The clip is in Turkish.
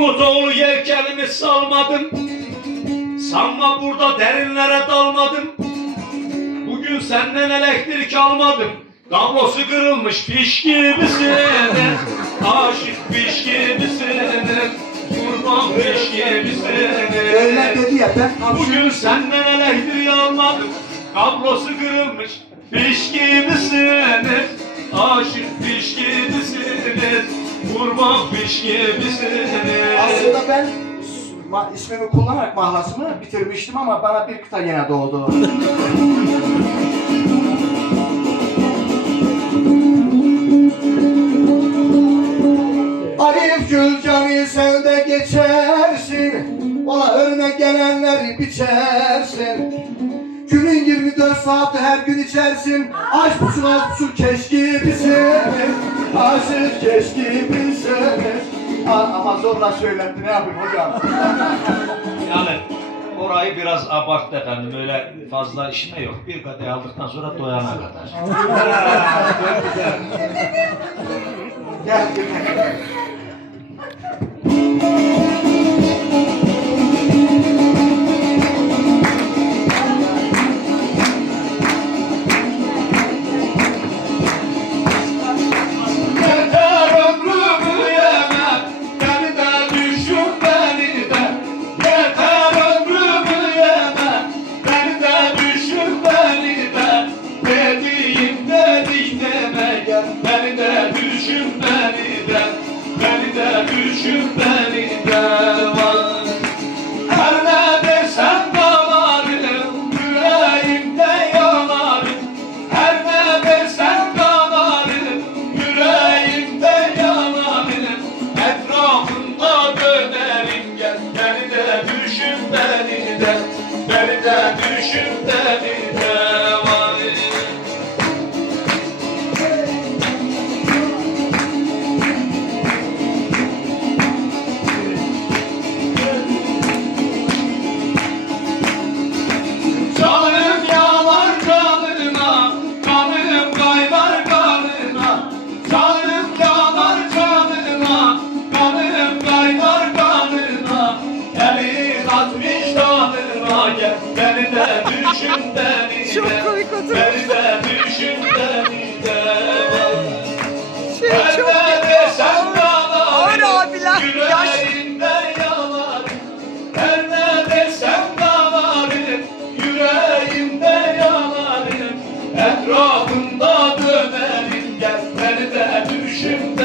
Bulutoğlu yelkenimi salmadım. Sanma burada derinlere dalmadım. Bugün senden elektrik almadım. Kablosu kırılmış fiş gibisin. Aşık fiş gibisin. Kurban fiş gibisin. Öyle dedi ya ben Bugün senden elektrik almadım. Kablosu kırılmış fiş gibisiniz. Aşık fiş gibisiniz. Kurban fiş gibisiniz. aslında ben ismimi kullanarak mahlasımı bitirmiştim ama bana bir kıta yine doğdu. Arif Gülcan'ı sen de geçersin, ona önüne gelenleri biçersin. Günün 24 saati her gün içersin, aşk buçuk keş gibisiniz, aşık keş gibisiniz. Ama zorla söylendi, ne yapayım hocam? Yani orayı biraz abarttı efendim, öyle fazla işime yok. Bir kadeh aldıktan sonra doyana kadar. Çok güzel. Gel gel. Beni de düşün beni de var. Her ne desem dalarım, yüreğimde yanarım. Her ne desem dalarım, yüreğimde yanarım. Etrafında dönerim gel, beni de düşün beni de. Beni de düşün beni de var. Beni de düşün beni de. Çok komik oturmuş. Beni de düşün beni de. Çok ne desem ağır abiler. yüreğimde yanarım. Her ne desem dalarım, yüreğimde yanarım. Etrafında dönerim gel, beni de düşün